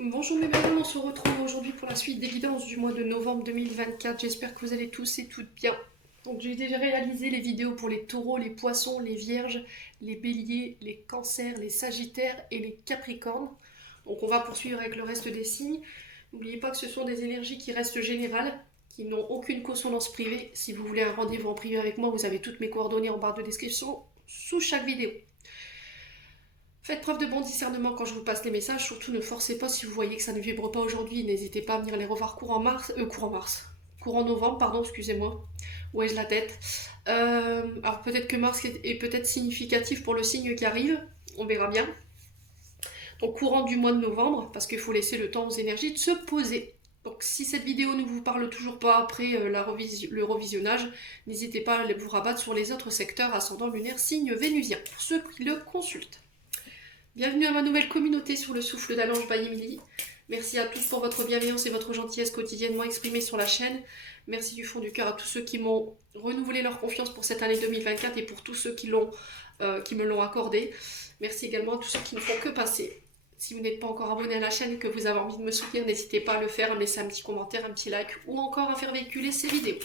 Bonjour mes belles, on se retrouve aujourd'hui pour la suite des guidances du mois de novembre 2024. J'espère que vous allez tous et toutes bien. Donc j'ai déjà réalisé les vidéos pour les taureaux, les poissons, les vierges, les béliers, les cancers, les sagittaires et les capricornes. Donc on va poursuivre avec le reste des signes. N'oubliez pas que ce sont des énergies qui restent générales, qui n'ont aucune consonance privée. Si vous voulez un rendez-vous en privé avec moi, vous avez toutes mes coordonnées en barre de description sous chaque vidéo. Faites preuve de bon discernement quand je vous passe les messages, surtout ne forcez pas si vous voyez que ça ne vibre pas aujourd'hui, n'hésitez pas à venir les revoir courant novembre, pardon, excusez-moi, où ai-je la tête. Alors peut-être que Mars est peut-être significatif pour le signe qui arrive, on verra bien. Donc courant du mois de novembre, parce qu'il faut laisser le temps aux énergies de se poser. Donc si cette vidéo ne vous parle toujours pas après le revisionnage, n'hésitez pas à vous rabattre sur les autres secteurs ascendant lunaire, signe vénusien, pour ceux qui le consultent. Bienvenue à ma nouvelle communauté sur le souffle d'Allange by Emily. Merci à tous pour votre bienveillance et votre gentillesse quotidiennement exprimée sur la chaîne. Merci du fond du cœur à tous ceux qui m'ont renouvelé leur confiance pour cette année 2024 et pour tous ceux qui me l'ont accordé. Merci également à tous ceux qui ne font que passer. Si vous n'êtes pas encore abonné à la chaîne et que vous avez envie de me soutenir, n'hésitez pas à le faire, à me laisser un petit commentaire, un petit like ou encore à faire véhiculer ces vidéos.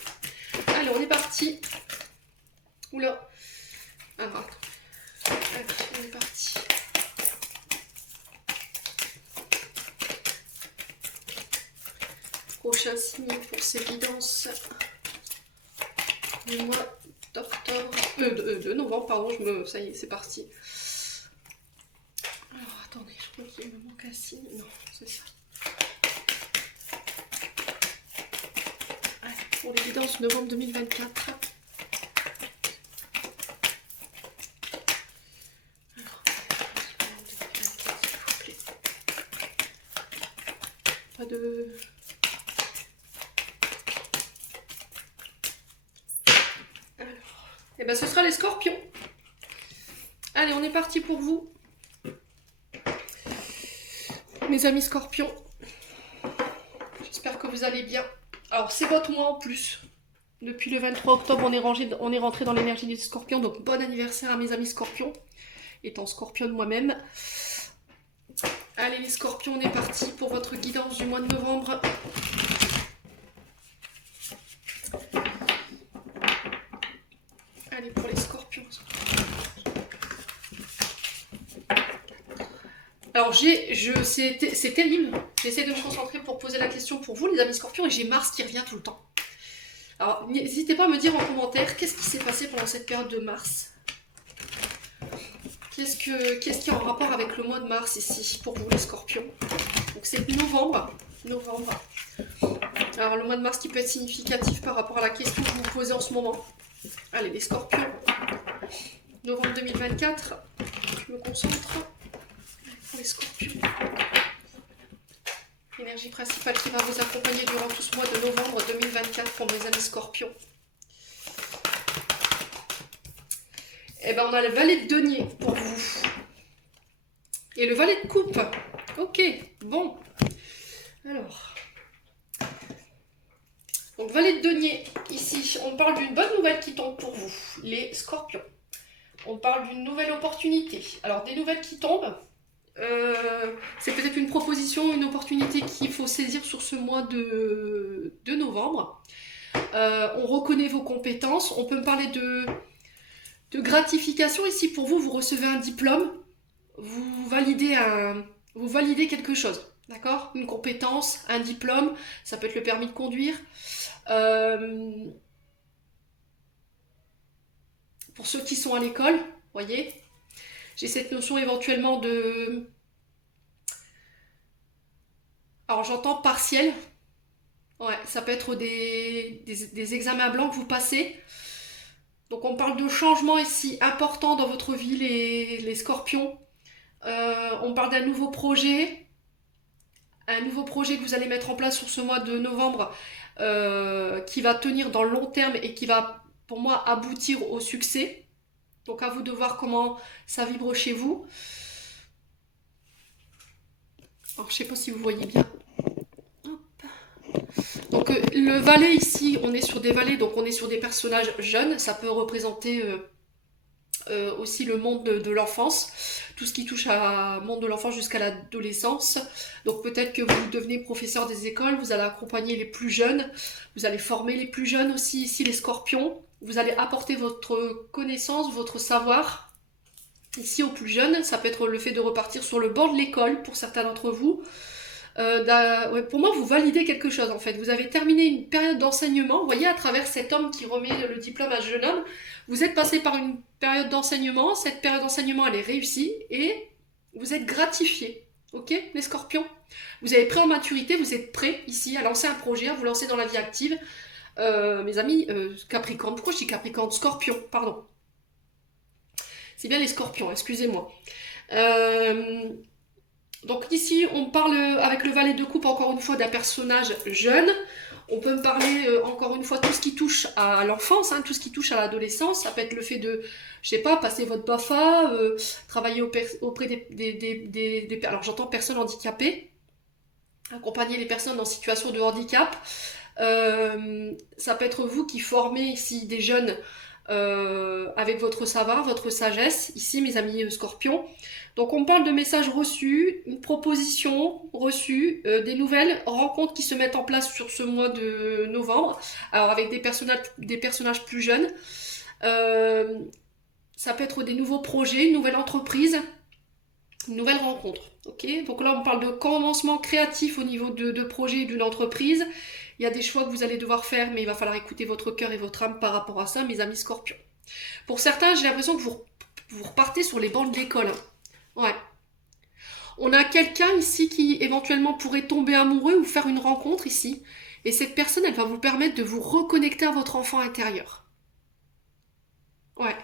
Allez, on est parti. Oula. Alors, allez, on est parti. Prochain signe pour ces guidances du mois d'octobre, de novembre, pardon, ça y est, c'est parti. Alors, attendez, je crois qu'il me manque un signe. Non, c'est ça. Allez, pour les guidances novembre 2024. Alors, pas de... Et bien ce sera les scorpions. Allez, on est parti pour vous. Mes amis scorpions. J'espère que vous allez bien. Alors c'est votre mois en plus. Depuis le 23 octobre, on est rentré dans l'énergie des scorpions. Donc bon anniversaire à mes amis scorpions. Étant scorpion moi-même. Allez les scorpions, on est parti pour votre guidance du mois de novembre. Allez, pour les scorpions. Alors, c'est terrible. J'essaie de me concentrer pour poser la question pour vous, les amis scorpions, et j'ai Mars qui revient tout le temps. Alors, n'hésitez pas à me dire en commentaire qu'est-ce qui s'est passé pendant cette période de Mars. Qu'est-ce qui est en rapport avec le mois de Mars ici, pour vous, les scorpions. Donc, c'est novembre. Alors, le mois de Mars qui peut être significatif par rapport à la question que vous vous posez en ce moment. Allez, les scorpions. Novembre 2024. Je me concentre. Pour les scorpions. L'énergie principale qui va vous accompagner durant tout ce mois de novembre 2024 pour mes amis scorpions. Et ben on a le valet de denier pour vous. Et le valet de coupe. Ok, bon. Alors. Donc valet de denier, ici, on parle d'une bonne nouvelle qui tombe pour vous, les scorpions. On parle d'une nouvelle opportunité. Alors des nouvelles qui tombent. C'est peut-être une proposition, une opportunité qu'il faut saisir sur ce mois de novembre. On reconnaît vos compétences. On peut me parler de gratification. Ici, pour vous, vous recevez un diplôme. Vous validez quelque chose. D'accord? Une compétence, un diplôme. Ça peut être le permis de conduire. Pour ceux qui sont à l'école, voyez, j'ai cette notion éventuellement de... Alors j'entends partiel. Ouais, ça peut être des examens blancs que vous passez. Donc on parle de changements ici importants dans votre vie, les scorpions. On parle d'un nouveau projet. Un nouveau projet que vous allez mettre en place sur ce mois de novembre qui va tenir dans le long terme et qui va, pour moi, aboutir au succès. Donc à vous de voir comment ça vibre chez vous. Alors je sais pas si vous voyez bien. Hop. Donc le valet ici, on est sur des valets, donc on est sur des personnages jeunes. Ça peut représenter aussi le monde de l'enfance, tout ce qui touche à monde de l'enfance jusqu'à l'adolescence. Donc peut-être que vous devenez professeur des écoles, vous allez accompagner les plus jeunes, vous allez former les plus jeunes aussi, ici les scorpions, vous allez apporter votre connaissance, votre savoir. Ici aux plus jeunes, ça peut être le fait de repartir sur le banc de l'école pour certains d'entre vous. Ouais, pour moi, vous validez quelque chose en fait. Vous avez terminé une période d'enseignement. Vous voyez, à travers cet homme qui remet le diplôme à ce jeune homme, vous êtes passé par une période d'enseignement. Cette période d'enseignement, elle est réussie et vous êtes gratifié. Ok, les scorpions? Vous avez pris en maturité, vous êtes prêts ici à lancer un projet, à vous lancer dans la vie active. Mes amis, Capricorne, pourquoi je dis Capricorne? Scorpion, pardon. C'est bien les scorpions, excusez-moi. Donc ici, on parle avec le valet de coupe, encore une fois, d'un personnage jeune. On peut me parler, encore une fois, tout ce qui touche à l'enfance, hein, tout ce qui touche à l'adolescence. Ça peut être le fait de, je sais pas, passer votre BAFA, travailler auprès alors j'entends personnes handicapées, accompagner les personnes en situation de handicap. Ça peut être vous qui formez ici des jeunes avec votre savoir, votre sagesse, ici mes amis scorpions. Donc on parle de messages reçus, une proposition reçue, des nouvelles rencontres qui se mettent en place sur ce mois de novembre, alors avec des personnages plus jeunes. Ça peut être des nouveaux projets, une nouvelle entreprise, une nouvelle rencontre. Okay, donc là on parle de commencement créatif au niveau de projet d'une entreprise. Il y a des choix que vous allez devoir faire, mais il va falloir écouter votre cœur et votre âme par rapport à ça, mes amis scorpions. Pour certains, j'ai l'impression que vous repartez sur les bancs de l'école. Ouais. On a quelqu'un ici qui éventuellement pourrait tomber amoureux ou faire une rencontre ici. Et cette personne, elle va vous permettre de vous reconnecter à votre enfant intérieur. Ouais.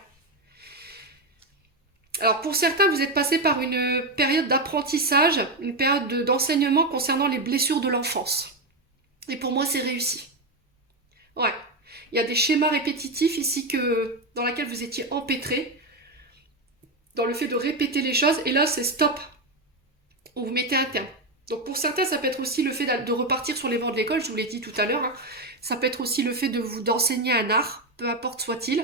Alors pour certains, vous êtes passé par une période d'apprentissage, une période d'enseignement concernant les blessures de l'enfance. Et pour moi, c'est réussi. Ouais. Il y a des schémas répétitifs ici dans lesquels vous étiez empêtré, dans le fait de répéter les choses, et là, c'est stop. On vous mettez un terme. Donc pour certains, ça peut être aussi le fait de repartir sur les bancs de l'école, je vous l'ai dit tout à l'heure. Hein. Ça peut être aussi le fait d'enseigner un art, peu importe soit-il.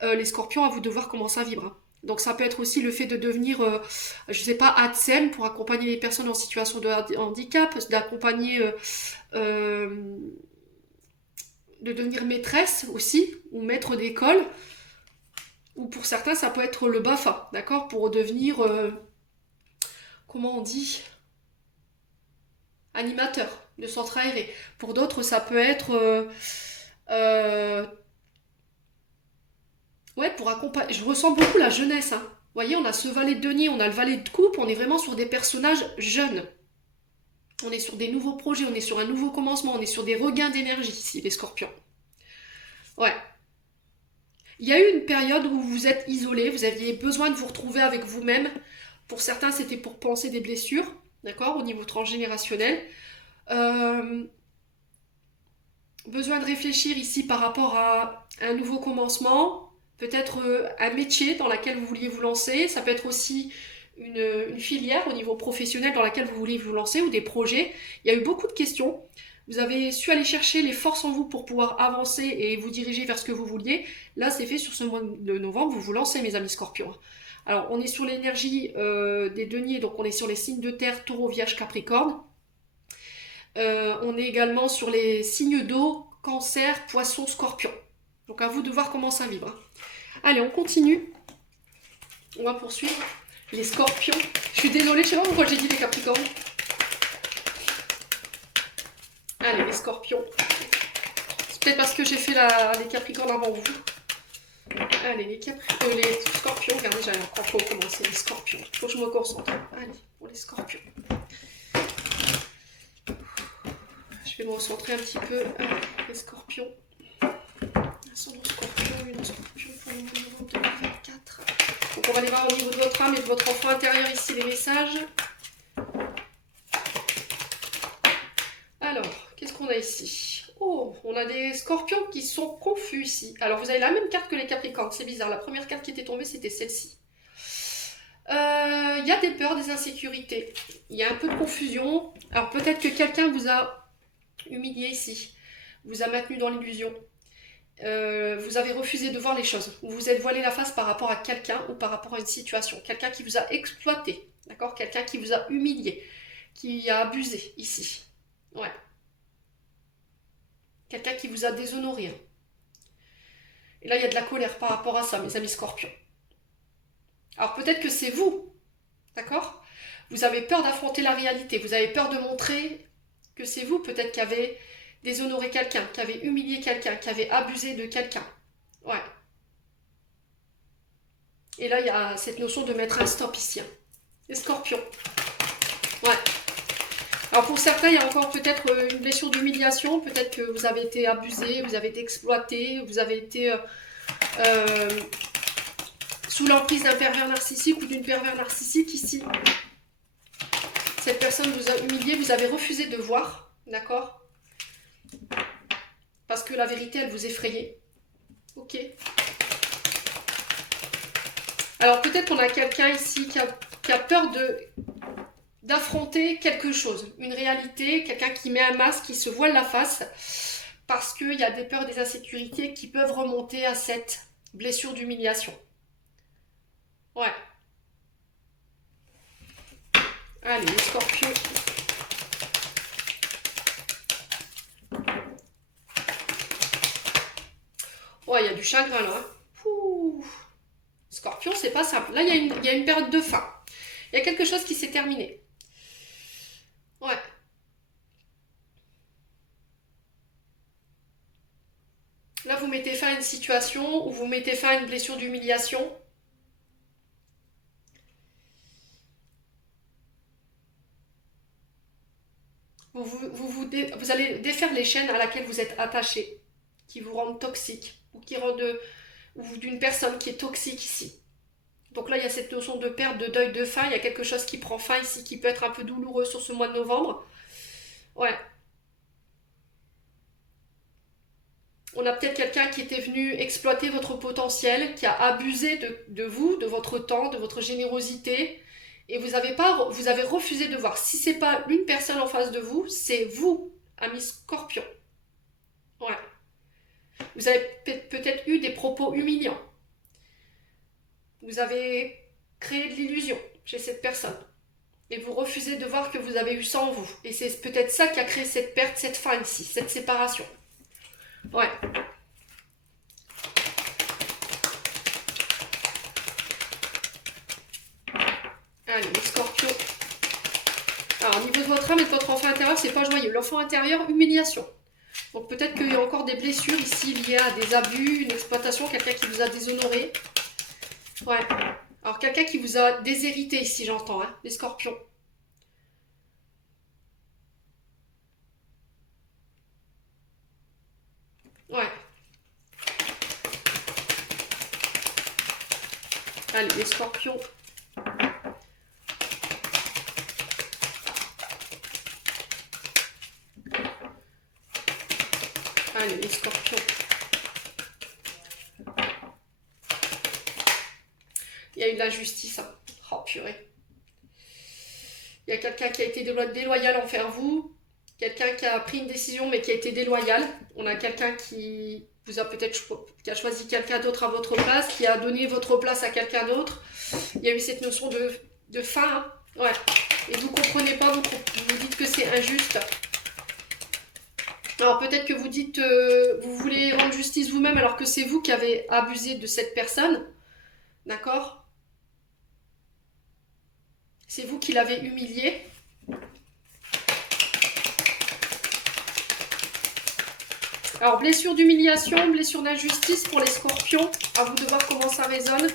Les scorpions, à vous de voir comment ça vibre. Hein. Donc ça peut être aussi le fait de devenir, je sais pas, ATSEM pour accompagner les personnes en situation de handicap, d'accompagner, de devenir maîtresse aussi, ou maître d'école. Ou pour certains, ça peut être le BAFA, d'accord, pour devenir, comment on dit, animateur de centre aéré. Pour d'autres, ça peut être, ouais, pour accompagner. Je ressens beaucoup la jeunesse. Hein. Vous voyez, on a ce valet de denier, on a le valet de coupe, on est vraiment sur des personnages jeunes. On est sur des nouveaux projets, on est sur un nouveau commencement, on est sur des regains d'énergie ici, les scorpions. Ouais. Il y a eu une période où vous êtes isolé, vous aviez besoin de vous retrouver avec vous-même. Pour certains, c'était pour penser des blessures, d'accord, au niveau transgénérationnel. Besoin de réfléchir ici par rapport à un nouveau commencement, peut-être un métier dans lequel vous vouliez vous lancer. Ça peut être aussi une filière au niveau professionnel dans laquelle vous vouliez vous lancer ou des projets. Il y a eu beaucoup de questions. Vous avez su aller chercher les forces en vous pour pouvoir avancer et vous diriger vers ce que vous vouliez. Là, c'est fait sur ce mois de novembre. Vous vous lancez, mes amis scorpions. Alors, on est sur l'énergie des deniers, donc on est sur les signes de terre, taureau, vierge, capricorne. On est également sur les signes d'eau, cancer, poisson, scorpion. Donc à vous de voir comment ça vibre. Allez, on continue. On va poursuivre. Les scorpions. Je suis désolée, je sais pas pourquoi j'ai dit les capricornes. Allez, les scorpions. C'est peut-être parce que j'ai fait les capricornes avant vous. Allez, les scorpions. Regardez, j'avais encore pas commencer. Les scorpions. Faut que je me concentre. Allez, pour les scorpions. Je vais me recentrer un petit peu. Les scorpions. Ascendant scorpion, une scorpion pour le mois de novembre 2024. Donc on va aller voir au niveau de votre âme et de votre enfant intérieur ici les messages. Alors, qu'est-ce qu'on a ici? Oh, on a des scorpions qui sont confus ici. Alors vous avez la même carte que les capricornes, c'est bizarre. La première carte qui était tombée, c'était celle-ci. Il y a des peurs, des insécurités. Il y a un peu de confusion. Alors peut-être que quelqu'un vous a humilié ici, vous a maintenu dans l'illusion. vous avez refusé de voir les choses, ou vous êtes voilé la face par rapport à quelqu'un ou par rapport à une situation, quelqu'un qui vous a exploité, d'accord, quelqu'un qui vous a humilié, qui a abusé ici, ouais, quelqu'un qui vous a déshonoré. Hein. Et là, il y a de la colère par rapport à ça, mes amis scorpions. Alors peut-être que c'est vous, d'accord? Vous avez peur d'affronter la réalité, vous avez peur de montrer que c'est vous peut-être qui avez déshonoré quelqu'un, qui avez humilié quelqu'un, qui avez abusé de quelqu'un. Ouais. Et là, il y a cette notion de mettre un stop ici. Hein. Les scorpions. Ouais. Alors pour certains, il y a encore peut-être une blessure d'humiliation, peut-être que vous avez été abusé, vous avez été exploité, vous avez été sous l'emprise d'un pervers narcissique ou d'une pervers narcissique ici. Cette personne vous a humilié, vous avez refusé de voir, d'accord? Parce que la vérité, elle vous effrayait. Ok. Alors peut-être qu'on a quelqu'un ici qui a peur d'affronter quelque chose, une réalité, quelqu'un qui met un masque, qui se voile la face, parce qu'il y a des peurs, des insécurités qui peuvent remonter à cette blessure d'humiliation. Ouais. Allez, les scorpions. Ouais, il y a du chagrin là. Hein. Ouh. Scorpion, c'est pas simple. Là, il y a une période de fin. Il y a quelque chose qui s'est terminé. Ouais. Là, vous mettez fin à une situation ou vous mettez fin à une blessure d'humiliation. Vous allez défaire les chaînes à laquelle vous êtes attaché, qui vous rendent toxique, ou qui rendent, ou d'une personne qui est toxique ici. Donc là, il y a cette notion de perte, de deuil, de fin. Il y a quelque chose qui prend fin ici, qui peut être un peu douloureux sur ce mois de novembre. Ouais. On a peut-être quelqu'un qui était venu exploiter votre potentiel, qui a abusé de vous, de votre temps, de votre générosité, et vous avez refusé de voir. Si c'est pas une personne en face de vous, c'est vous, ami Scorpion. Ouais. Vous avez peut-être eu des propos humiliants. Vous avez créé de l'illusion chez cette personne. Et vous refusez de voir que vous avez eu ça en vous. Et c'est peut-être ça qui a créé cette perte, cette fin ici, cette séparation. Ouais. Allez, les scorpions. Alors, au niveau de votre âme et de votre enfant intérieur, c'est pas joyeux. L'enfant intérieur, humiliation. Donc peut-être qu'il y a encore des blessures ici liées à des abus, une exploitation, quelqu'un qui vous a déshonoré. Ouais. Alors quelqu'un qui vous a déshérité ici, j'entends, hein, les scorpions. Ouais. Allez, les scorpions. Allez, les scorpions. Il y a eu de l'injustice. Hein. Oh, purée. Il y a quelqu'un qui a été déloyal envers vous. Quelqu'un qui a pris une décision mais qui a été déloyal. On a quelqu'un qui vous a qui a choisi quelqu'un d'autre à votre place, qui a donné votre place à quelqu'un d'autre. Il y a eu cette notion de fin. Hein. Ouais. Et vous ne comprenez pas, vous dites que c'est injuste. Alors peut-être que vous dites, vous voulez rendre justice vous-même alors que c'est vous qui avez abusé de cette personne. D'accord? C'est vous qui l'avez humilié. Alors blessure d'humiliation, blessure d'injustice pour les scorpions. À vous de voir comment ça résonne.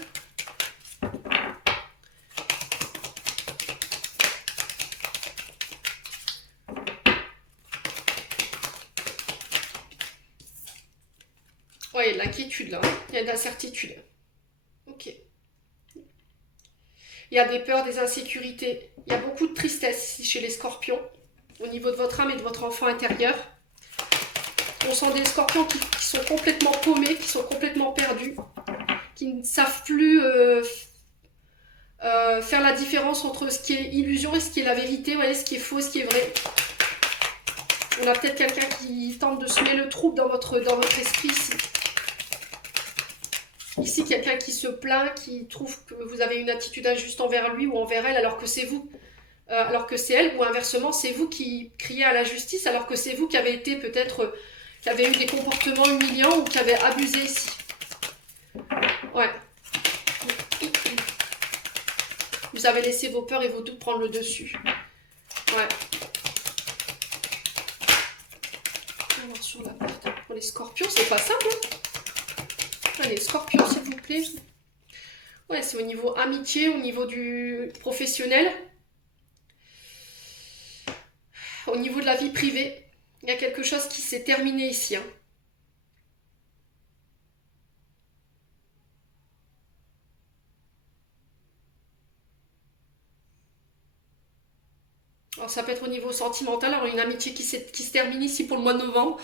Ouais, il y a de l'inquiétude là, il y a de l'incertitude. Ok. Il y a des peurs, des insécurités. Il y a beaucoup de tristesse ici chez les scorpions, au niveau de votre âme et de votre enfant intérieur. On sent des scorpions qui sont complètement paumés, qui sont complètement perdus, qui ne savent plus faire la différence entre ce qui est illusion et ce qui est la vérité, vous voyez, ce qui est faux, ce qui est vrai. On a peut-être quelqu'un qui tente de semer le trouble dans votre esprit ici. Ici, quelqu'un qui se plaint, qui trouve que vous avez une attitude injuste envers lui ou envers elle, alors que c'est vous, alors que c'est elle, ou inversement, c'est vous qui criez à la justice, alors que c'est vous qui avez été peut-être, qui avez eu des comportements humiliants ou qui avez abusé ici. Ouais. Vous avez laissé vos peurs et vos doutes prendre le dessus. Ouais. Alors sur la carte, pour les scorpions, c'est pas simple. Allez, scorpions, s'il vous plaît. Ouais, c'est au niveau amitié, au niveau du professionnel. Au niveau de la vie privée, il y a quelque chose qui s'est terminé ici. Hein. Alors ça peut être au niveau sentimental, alors une amitié qui se termine ici pour le mois de novembre.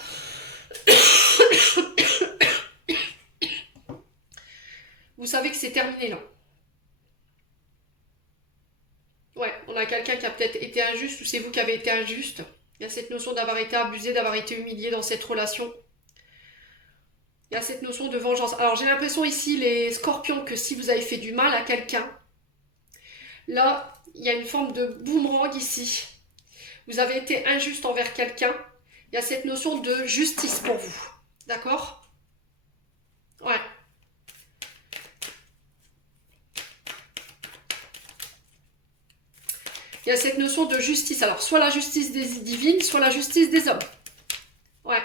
Vous savez que c'est terminé là. Ouais, on a quelqu'un qui a peut-être été injuste ou c'est vous qui avez été injuste. Il y a cette notion d'avoir été abusé, d'avoir été humilié dans cette relation. Il y a cette notion de vengeance. Alors j'ai l'impression ici, les scorpions, que si vous avez fait du mal à quelqu'un, là, il y a une forme de boomerang ici. Vous avez été injuste envers quelqu'un. Il y a cette notion de justice pour vous. D'accord? Ouais. Il y a cette notion de justice. Alors, soit la justice des divines, soit la justice des hommes. Ouais.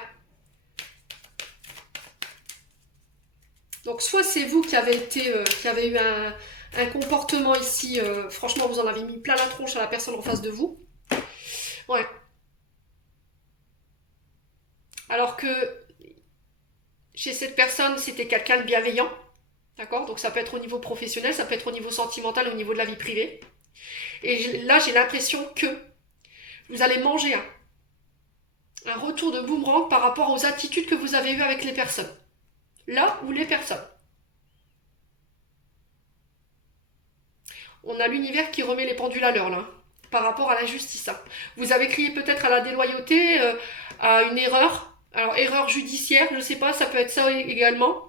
Donc, soit c'est vous qui avez été, qui avez eu un comportement ici, franchement, vous en avez mis plein la tronche à la personne en face de vous. Ouais. Alors que chez cette personne, c'était quelqu'un de bienveillant. D'accord? Donc, ça peut être au niveau professionnel, ça peut être au niveau sentimental, au niveau de la vie privée. Et là, j'ai l'impression que vous allez manger un retour de boomerang par rapport aux attitudes que vous avez eues avec les personnes. Là ou les personnes. On a l'univers qui remet les pendules à l'heure, là, par rapport à l'injustice. Hein. Vous avez crié peut-être à la déloyauté, à une erreur. Alors, erreur judiciaire, je sais pas, ça peut être ça également.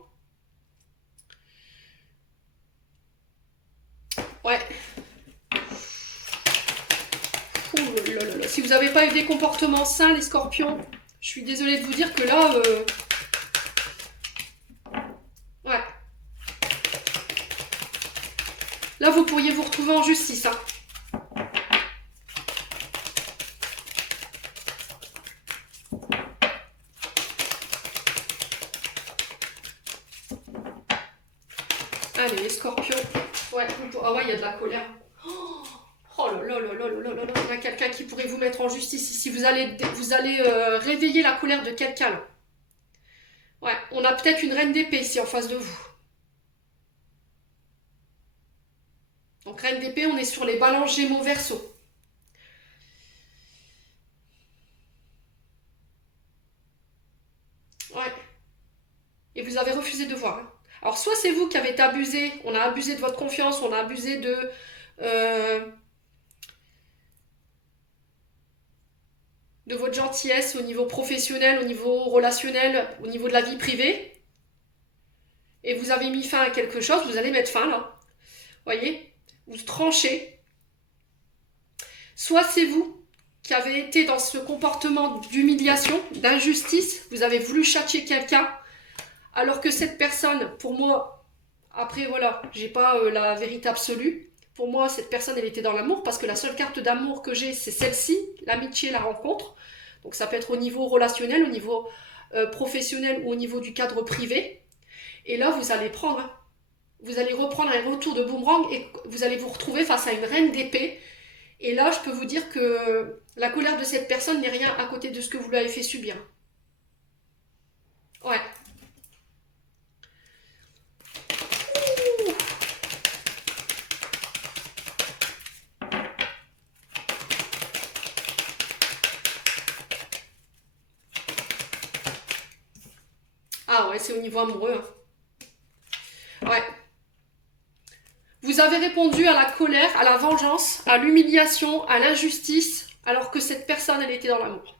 Ouais. Ouh là là là. Si vous n'avez pas eu des comportements sains, les scorpions, je suis désolée de vous dire que là... ouais. Là, vous pourriez vous retrouver en justice. Hein. Allez, les scorpions. Ouais, ah ouais, il y a de la colère. Oh là là là là là là là, il y a quelqu'un qui pourrait vous mettre en justice ici. Vous allez réveiller la colère de quelqu'un là. Ouais, on a peut-être une reine d'épée ici en face de vous. Donc reine d'épée, on est sur les balances Gémeaux Verseau. Ouais. Et vous avez refusé de voir. Hein. Alors soit c'est vous qui avez été abusé, on a abusé de votre confiance, on a abusé de votre gentillesse au niveau professionnel, au niveau relationnel, au niveau de la vie privée. Et vous avez mis fin à quelque chose, vous allez mettre fin là. Voyez? Vous tranchez. Soit c'est vous qui avez été dans ce comportement d'humiliation, d'injustice, vous avez voulu châtier quelqu'un, alors que cette personne, pour moi, après voilà, j'ai pas la vérité absolue, pour moi cette personne elle était dans l'amour, parce que la seule carte d'amour que j'ai c'est celle-ci, l'amitié, la rencontre, donc ça peut être au niveau relationnel, au niveau professionnel ou au niveau du cadre privé, et là vous allez prendre, hein, vous allez reprendre un retour de boomerang et vous allez vous retrouver face à une reine d'épée. Et là, je peux vous dire que la colère de cette personne n'est rien à côté de ce que vous lui avez fait subir. Ouais. Ah ouais, c'est au niveau amoureux. Hein. Ouais. Vous avez répondu à la colère, à la vengeance, à l'humiliation, à l'injustice, alors que cette personne, elle était dans l'amour.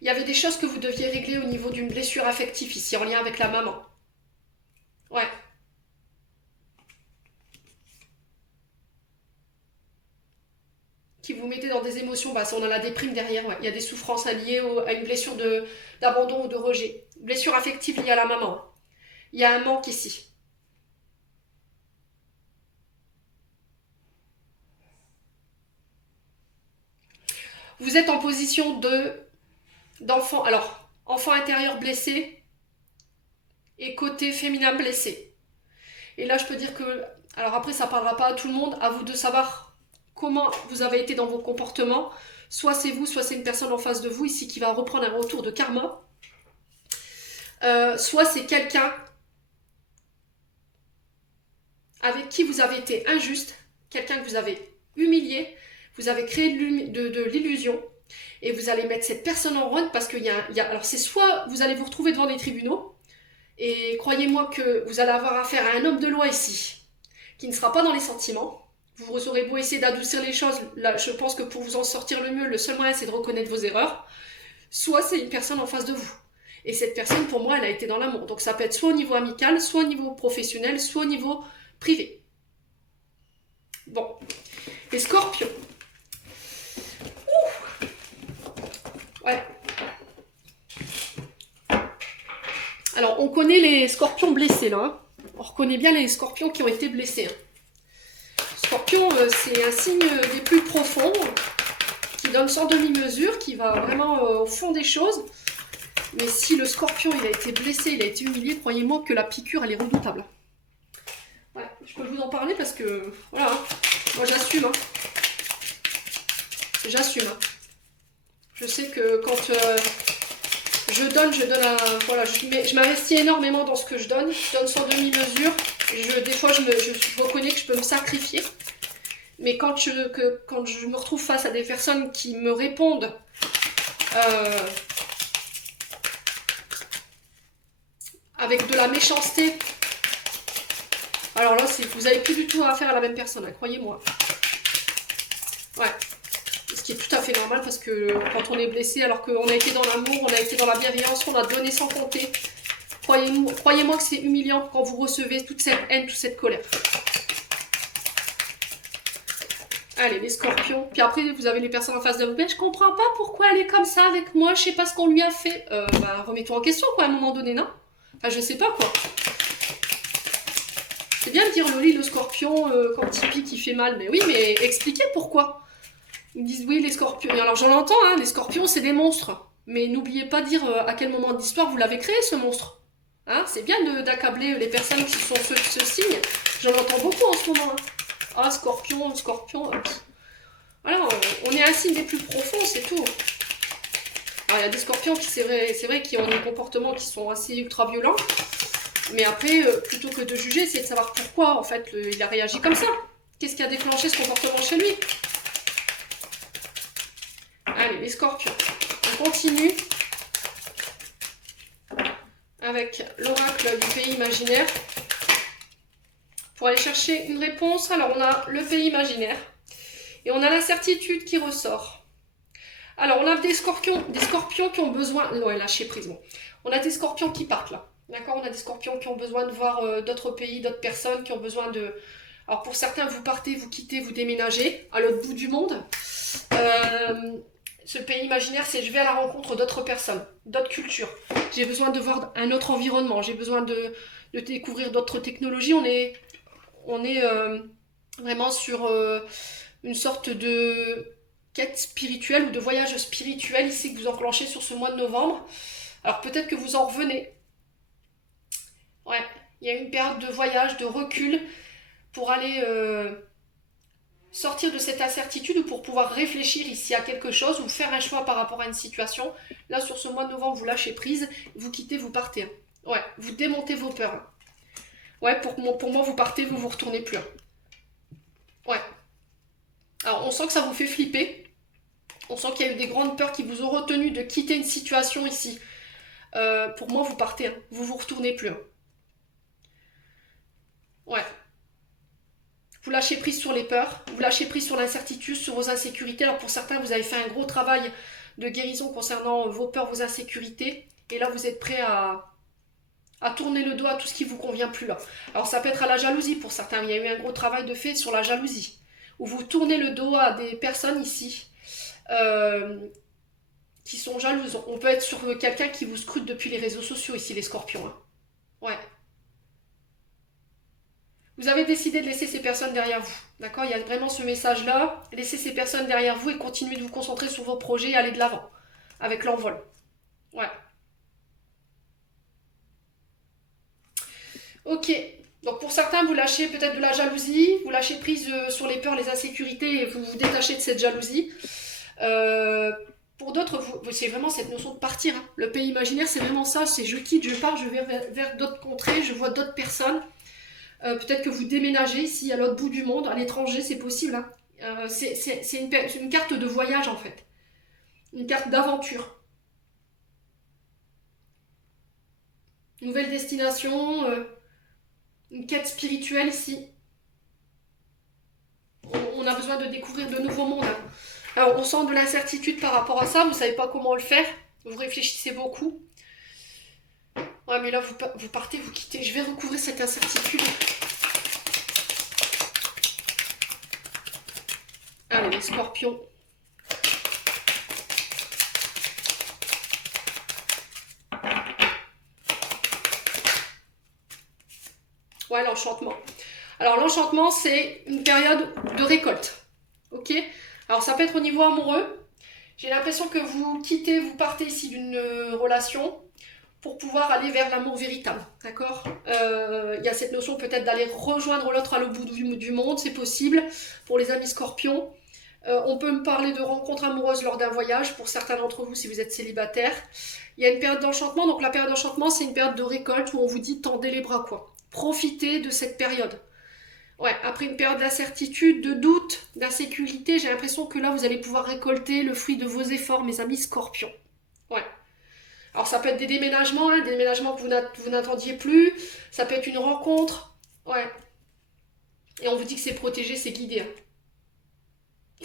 Il y avait des choses que vous deviez régler au niveau d'une blessure affective ici, en lien avec la maman. Ouais. Qui vous mettez dans des émotions, bah, si on a la déprime derrière, ouais. Il y a des souffrances liées à une blessure d'abandon ou de rejet. Blessure affective liée à la maman. Il y a un manque ici. Vous êtes en position d'enfant. Alors, enfant intérieur blessé et côté féminin blessé. Et là, je peux dire que... Alors après, ça ne parlera pas à tout le monde. À vous de savoir comment vous avez été dans vos comportements. Soit c'est vous, soit c'est une personne en face de vous ici qui va reprendre un retour de karma. Soit c'est quelqu'un avec qui vous avez été injuste, quelqu'un que vous avez humilié, vous avez créé de l'illusion, et vous allez mettre cette personne en run parce qu'il alors c'est soit vous allez vous retrouver devant des tribunaux, et croyez-moi que vous allez avoir affaire à un homme de loi ici, qui ne sera pas dans les sentiments. Vous aurez beau essayer d'adoucir les choses, là, je pense que pour vous en sortir le mieux, le seul moyen c'est de reconnaître vos erreurs. Soit c'est une personne en face de vous. Et cette personne, pour moi, elle a été dans l'amour. Donc ça peut être soit au niveau amical, soit au niveau professionnel, soit au niveau privé. Bon, les scorpions. Ouh. Ouais. Alors, on connaît les scorpions blessés, là. Hein. On reconnaît bien les scorpions qui ont été blessés. Hein. Scorpion, c'est un signe des plus profonds, qui donne sans demi-mesure, qui va vraiment au fond des choses. Mais si le scorpion, il a été blessé, il a été humilié, croyez-moi que la piqûre, elle est redoutable. Ouais, je peux vous en parler parce que, voilà, hein. Moi j'assume. Hein. J'assume. Hein. Je sais que quand je donne voilà, je m'investis énormément dans ce que je donne sans demi-mesure. Des fois, je reconnais que je peux me sacrifier. Mais quand je me retrouve face à des personnes qui me répondent avec de la méchanceté, alors là, vous n'avez plus du tout affaire à la même personne, hein, croyez-moi. Ouais. Ce qui est tout à fait normal parce que quand on est blessé, alors qu'on a été dans l'amour, on a été dans la bienveillance, on a donné sans compter, croyez-moi que c'est humiliant quand vous recevez toute cette haine, toute cette colère. Allez, les scorpions. Puis après, vous avez les personnes en face de vous. Mais je comprends pas pourquoi elle est comme ça avec moi, je sais pas ce qu'on lui a fait. Bah, remets-toi en question, quoi, à un moment donné, non? Enfin, je sais pas, quoi. C'est bien de dire Loli, le scorpion, quand il pique, il fait mal. Mais oui, mais expliquez pourquoi. Ils me disent oui, les scorpions. Et alors j'en entends, hein, les scorpions, c'est des monstres. Mais n'oubliez pas de dire à quel moment de l'histoire vous l'avez créé, ce monstre. Hein, c'est bien d'accabler les personnes qui sont ce signe. J'en entends beaucoup en ce moment. Hein. Ah, scorpion, scorpion. Voilà, on est un signe des plus profonds, c'est tout. Alors, il y a des scorpions qui, c'est vrai, qui ont des comportements qui sont assez ultra violents. Mais après, plutôt que de juger, c'est de savoir pourquoi, en fait, il a réagi comme ça. Qu'est-ce qui a déclenché ce comportement chez lui? Allez, les scorpions. On continue avec l'oracle du pays imaginaire. Pour aller chercher une réponse, alors on a le pays imaginaire. Et on a l'incertitude qui ressort. Alors, on a des scorpions qui ont besoin... Ouais, lâcher prise, bon. On a des scorpions qui partent, là. D'accord? On a des scorpions qui ont besoin de voir d'autres pays, d'autres personnes, qui ont besoin de... Alors, pour certains, vous partez, vous quittez, vous déménagez à l'autre bout du monde. Ce pays imaginaire, c'est je vais à la rencontre d'autres personnes, d'autres cultures. J'ai besoin de voir un autre environnement. J'ai besoin de découvrir d'autres technologies. On est vraiment sur une sorte de quête spirituelle ou de voyage spirituel ici que vous enclenchez sur ce mois de novembre. Alors peut-être que vous en revenez. Ouais, il y a une période de voyage, de recul pour aller sortir de cette incertitude ou pour pouvoir réfléchir ici à quelque chose ou faire un choix par rapport à une situation. Là, sur ce mois de novembre, vous lâchez prise, vous quittez, vous partez. Ouais, vous démontez vos peurs. Ouais, pour moi, vous partez, vous retournez plus. Ouais. Alors, on sent que ça vous fait flipper. On sent qu'il y a eu des grandes peurs qui vous ont retenu de quitter une situation ici. Pour moi, vous partez. Hein. Vous retournez plus. Hein. Ouais. Vous lâchez prise sur les peurs. Vous lâchez prise sur l'incertitude, sur vos insécurités. Alors, pour certains, vous avez fait un gros travail de guérison concernant vos peurs, vos insécurités. Et là, vous êtes prêt à à tourner le dos à tout ce qui vous convient plus là. Alors ça peut être à la jalousie pour certains, il y a eu un gros travail de fait sur la jalousie, où vous tournez le dos à des personnes ici euh, qui sont jalouses. On peut être sur quelqu'un qui vous scrute depuis les réseaux sociaux ici, les scorpions. Hein. Ouais. Vous avez décidé de laisser ces personnes derrière vous. D'accord? Il y a vraiment ce message-là. Laissez ces personnes derrière vous et continuez de vous concentrer sur vos projets et aller de l'avant avec l'envol. Ouais. Ok. Donc pour certains, vous lâchez peut-être de la jalousie, vous lâchez prise sur les peurs, les insécurités et vous vous détachez de cette jalousie. Euh, pour d'autres, c'est vraiment cette notion de partir. Hein. Le pays imaginaire, c'est vraiment ça. C'est je quitte, je pars, je vais vers d'autres contrées, je vois d'autres personnes. Peut-être que vous déménagez ici à l'autre bout du monde, à l'étranger, c'est possible. Hein. C'est une carte de voyage en fait. Une carte d'aventure. Nouvelle destination, une quête spirituelle ici. On a besoin de découvrir de nouveaux mondes. Hein. Alors on sent de l'incertitude par rapport à ça, vous ne savez pas comment le faire, vous réfléchissez beaucoup. Ouais mais là vous partez, vous quittez, je vais recouvrir cette incertitude. Allez les scorpions. Ouais l'enchantement. Alors l'enchantement c'est une période de récolte. Ok. Alors ça peut être au niveau amoureux. J'ai l'impression que vous quittez, vous partez ici d'une relation pour pouvoir aller vers l'amour véritable, d'accord. Il y a cette notion peut-être d'aller rejoindre l'autre à l'autre bout du monde, c'est possible. Pour les amis scorpions, on peut me parler de rencontres amoureuses lors d'un voyage, pour certains d'entre vous si vous êtes célibataire. Il y a une période d'enchantement, donc la période d'enchantement c'est une période de récolte où on vous dit tendez les bras quoi. Profitez de cette période. Ouais, après une période d'incertitude, de doute, d'insécurité, j'ai l'impression que là vous allez pouvoir récolter le fruit de vos efforts, mes amis scorpions. Ouais. Alors ça peut être des déménagements, hein, des déménagements que vous n'attendiez plus, ça peut être une rencontre, ouais. Et on vous dit que c'est protégé, c'est guidé. Hein.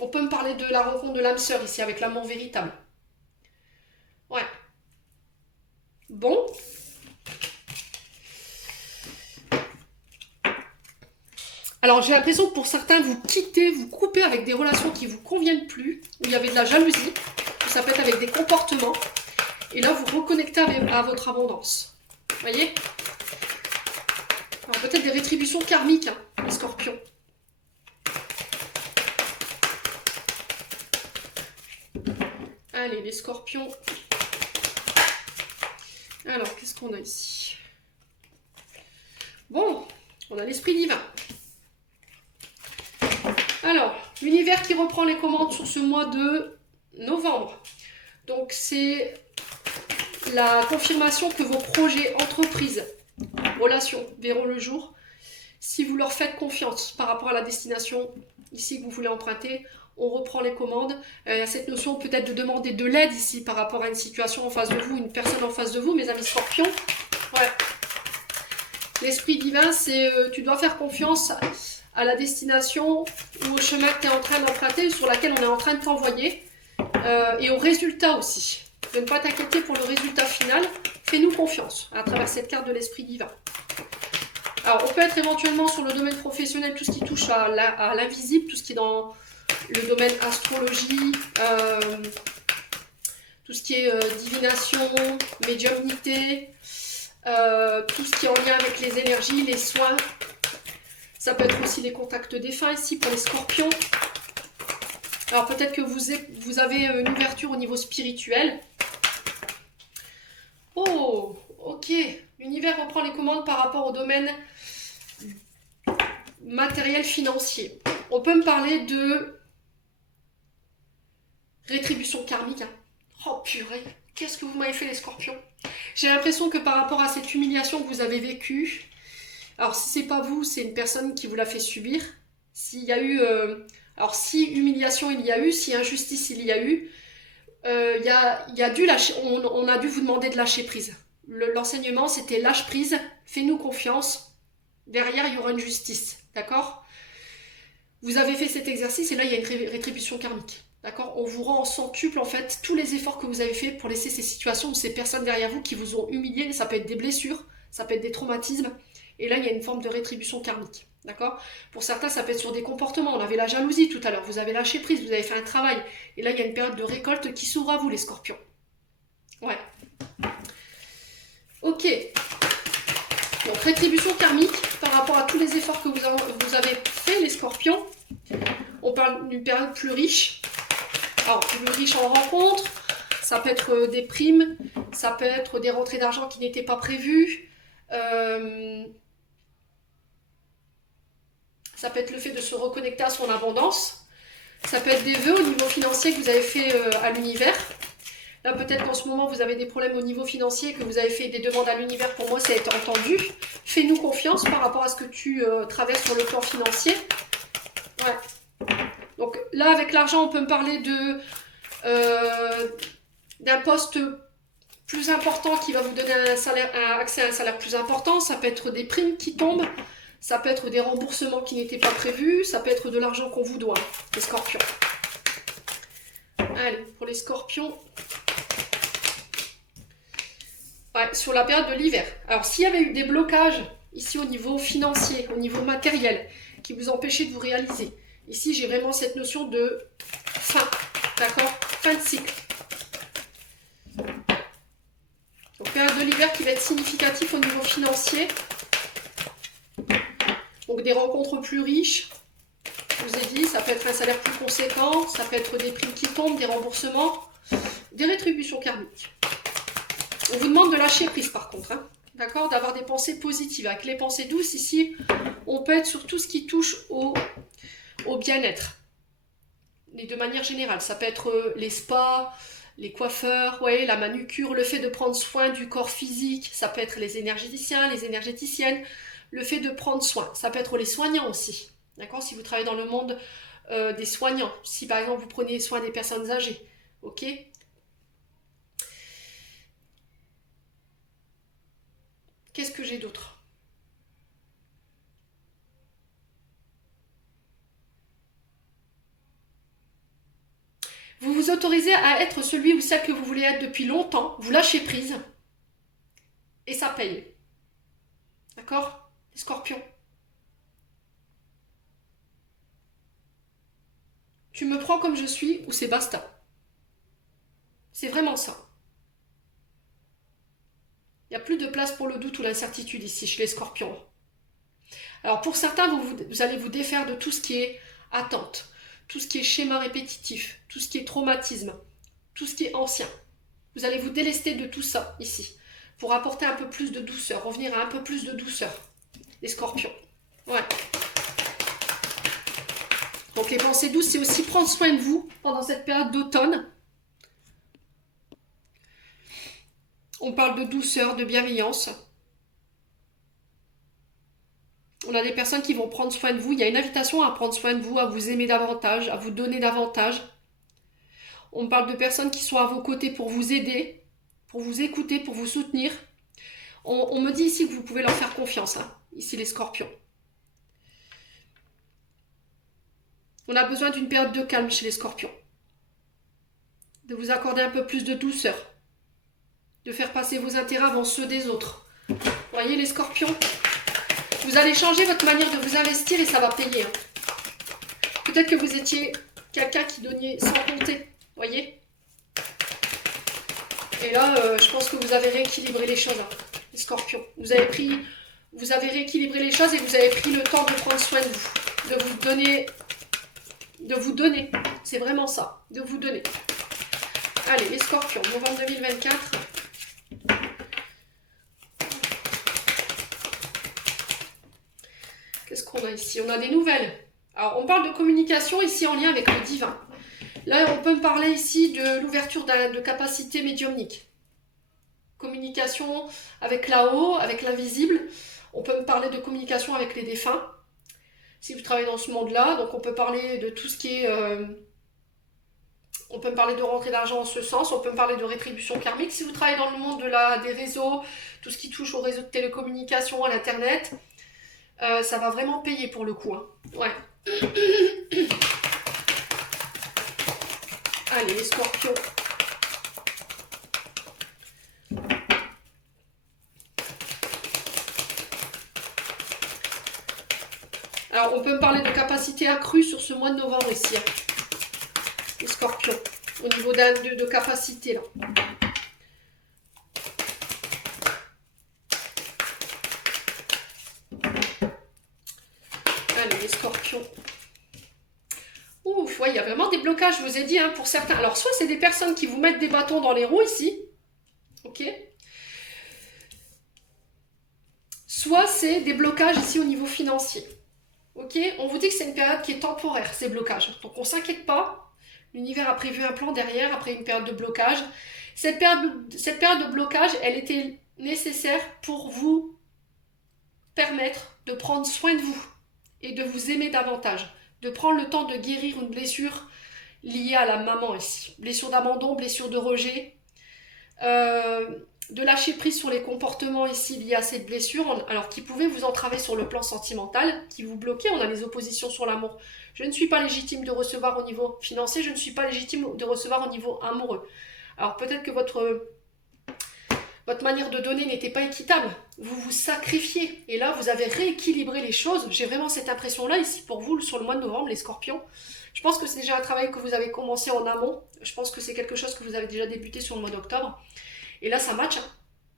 On peut me parler de la rencontre de l'âme sœur ici, avec l'amour véritable. Ouais. Bon. Alors j'ai l'impression que pour certains, vous quittez, vous coupez avec des relations qui ne vous conviennent plus, où il y avait de la jalousie, ou ça peut être avec des comportements. Et là, vous reconnectez à votre abondance. Vous voyez? Alors peut-être des rétributions karmiques, hein, les scorpions. Allez, les scorpions. Alors, qu'est-ce qu'on a ici? Bon, on a l'esprit divin. Alors, l'univers qui reprend les commandes sur ce mois de novembre. Donc, c'est la confirmation que vos projets, entreprises, relations verront le jour si vous leur faites confiance par rapport à la destination ici que vous voulez emprunter. On reprend les commandes. Il y a cette notion peut-être de demander de l'aide ici par rapport à une situation en face de vous, une personne en face de vous, mes amis scorpions. Ouais. L'esprit divin, c'est tu dois faire confiance à la destination ou au chemin que tu es en train d'emprunter, sur laquelle on est en train de t'envoyer, et au résultat aussi. De ne pas t'inquiéter pour le résultat final. Fais-nous confiance à travers cette carte de l'esprit divin. Alors, on peut être éventuellement sur le domaine professionnel, tout ce qui touche à l'invisible, tout ce qui est dans le domaine astrologie, tout ce qui est divination, médiumnité, tout ce qui est en lien avec les énergies, les soins. Ça peut être aussi les contacts défunts ici pour les scorpions. Alors peut-être que vous avez une ouverture au niveau spirituel. Oh, ok. L'univers reprend les commandes par rapport au domaine matériel financier. On peut me parler de rétribution karmique. Hein. Oh purée, qu'est-ce que vous m'avez fait les scorpions? J'ai l'impression que par rapport à cette humiliation que vous avez vécue, alors si c'est pas vous, c'est une personne qui vous l'a fait subir. S'il y a eu... alors si humiliation il y a eu, si injustice il y a eu, il y a dû lâcher, on a dû vous demander de lâcher prise. L'enseignement c'était lâche prise, fais-nous confiance, derrière il y aura une justice, d'accord? Vous avez fait cet exercice et là il y a une rétribution karmique, d'accord? On vous rend en centuple en fait tous les efforts que vous avez fait pour laisser ces situations ou ces personnes derrière vous qui vous ont humilié, ça peut être des blessures, Ça peut être des traumatismes. Et là, il y a une forme de rétribution karmique. D'accord? Pour certains, ça peut être sur des comportements. On avait la jalousie tout à l'heure. Vous avez lâché prise, vous avez fait un travail. Et là, il y a une période de récolte qui s'ouvre à vous, les scorpions. Ouais. Ok. Donc, rétribution karmique par rapport à tous les efforts que vous avez fait, les scorpions. On parle d'une période plus riche. Alors, plus riche en rencontres. Ça peut être des primes. Ça peut être des rentrées d'argent qui n'étaient pas prévues. Ça peut être le fait de se reconnecter à son abondance. Ça peut être des vœux au niveau financier que vous avez fait à l'univers. Là, peut-être qu'en ce moment, vous avez des problèmes au niveau financier, que vous avez fait des demandes à l'univers. Pour moi, ça a été entendu. Fais-nous confiance par rapport à ce que tu traverses sur le plan financier. Ouais. Donc là, avec l'argent, on peut me parler d'un poste plus important qui va vous donner un accès à un salaire plus important. Ça peut être des primes qui tombent. Ça peut être des remboursements qui n'étaient pas prévus. Ça peut être de l'argent qu'on vous doit, les scorpions. Allez, pour les scorpions. Ouais, sur la période de l'hiver. Alors, s'il y avait eu des blocages ici au niveau financier, au niveau matériel, qui vous empêchaient de vous réaliser, ici, j'ai vraiment cette notion de fin, d'accord? Fin de cycle. Donc, période de l'hiver qui va être significatif au niveau financier. Donc, des rencontres plus riches. Je vous ai dit, ça peut être un salaire plus conséquent, ça peut être des primes qui tombent, des remboursements, des rétributions karmiques. On vous demande de lâcher prise par contre, hein, d'accord, d'avoir des pensées positives. Avec les pensées douces, ici, on peut être sur tout ce qui touche au bien-être. Et de manière générale, ça peut être les spas, les coiffeurs, ouais, la manucure, le fait de prendre soin du corps physique, ça peut être les énergéticiens, les énergéticiennes, le fait de prendre soin, ça peut être les soignants aussi, d'accord, si vous travaillez dans le monde des soignants, si par exemple vous prenez soin des personnes âgées, ok. Qu'est-ce que j'ai d'autre? Vous vous autorisez à être celui ou celle que vous voulez être depuis longtemps, vous lâchez prise, et ça paye. D'accord? Les scorpions. Tu me prends comme je suis ou c'est basta. C'est vraiment ça. Il n'y a plus de place pour le doute ou l'incertitude ici chez les scorpions. Alors pour certains, vous allez vous défaire de tout ce qui est attente, tout ce qui est schéma répétitif, tout ce qui est traumatisme, tout ce qui est ancien. Vous allez vous délester de tout ça ici pour apporter un peu plus de douceur, revenir à un peu plus de douceur. Les scorpions. Ouais. Donc les pensées douces, c'est aussi prendre soin de vous pendant cette période d'automne. On parle de douceur, de bienveillance. On a des personnes qui vont prendre soin de vous. Il y a une invitation à prendre soin de vous, à vous aimer davantage, à vous donner davantage. On parle de personnes qui sont à vos côtés pour vous aider, pour vous écouter, pour vous soutenir. On me dit ici que vous pouvez leur faire confiance, hein, ici les scorpions. On a besoin d'une période de calme chez les scorpions. De vous accorder un peu plus de douceur. De faire passer vos intérêts avant ceux des autres. Vous voyez les scorpions? Vous allez changer votre manière de vous investir et ça va payer. Hein. Peut-être que vous étiez quelqu'un qui donnait sans compter. Vous voyez? Et là, je pense que vous avez rééquilibré les choses, hein, les scorpions. Vous avez rééquilibré les choses et vous avez pris le temps de prendre soin de vous. De vous donner. C'est vraiment ça. De vous donner. Allez, les scorpions, novembre 2024. Qu'est-ce qu'on a ici? On a des nouvelles. Alors, on parle de communication ici en lien avec le divin. Là, on peut me parler ici de l'ouverture de capacités médiumniques. Communication avec là-haut, avec l'invisible. On peut me parler de communication avec les défunts. Si vous travaillez dans ce monde-là, donc on peut parler de tout ce qui est... on peut me parler de rentrée d'argent en ce sens, on peut me parler de rétribution karmique. Si vous travaillez dans le monde des réseaux, tout ce qui touche aux réseaux de télécommunication, à l'internet, ça va vraiment payer pour le coup. Hein. Ouais. Allez, les scorpions. Alors, on peut me parler de capacité accrue sur ce mois de novembre ici, hein, les scorpions, au niveau de capacité, là. Allez, les scorpions. Ouf, ouais, il y a vraiment des blocages, je vous ai dit, hein, pour certains. Alors, soit c'est des personnes qui vous mettent des bâtons dans les roues ici, ok. Soit c'est des blocages ici au niveau financier. Ok, on vous dit que c'est une période qui est temporaire, ces blocages. Donc on ne s'inquiète pas. L'univers a prévu un plan derrière, après une période de blocage. Cette période de blocage, elle était nécessaire pour vous permettre de prendre soin de vous et de vous aimer davantage. De prendre le temps de guérir une blessure liée à la maman ici. Blessure d'abandon, blessure de rejet. De lâcher prise sur les comportements ici liés à cette blessure, alors qui pouvaient vous entraver sur le plan sentimental, qui vous bloquaient. On a les oppositions sur l'amour. Je ne suis pas légitime de recevoir au niveau financier, je ne suis pas légitime de recevoir au niveau amoureux. Alors peut-être que votre manière de donner n'était pas équitable, vous vous sacrifiez, et là vous avez rééquilibré les choses. J'ai vraiment cette impression-là ici pour vous sur le mois de novembre, les scorpions. Je pense que c'est déjà un travail que vous avez commencé en amont, je pense que c'est quelque chose que vous avez déjà débuté sur le mois d'octobre. Et là, ça match. Hein.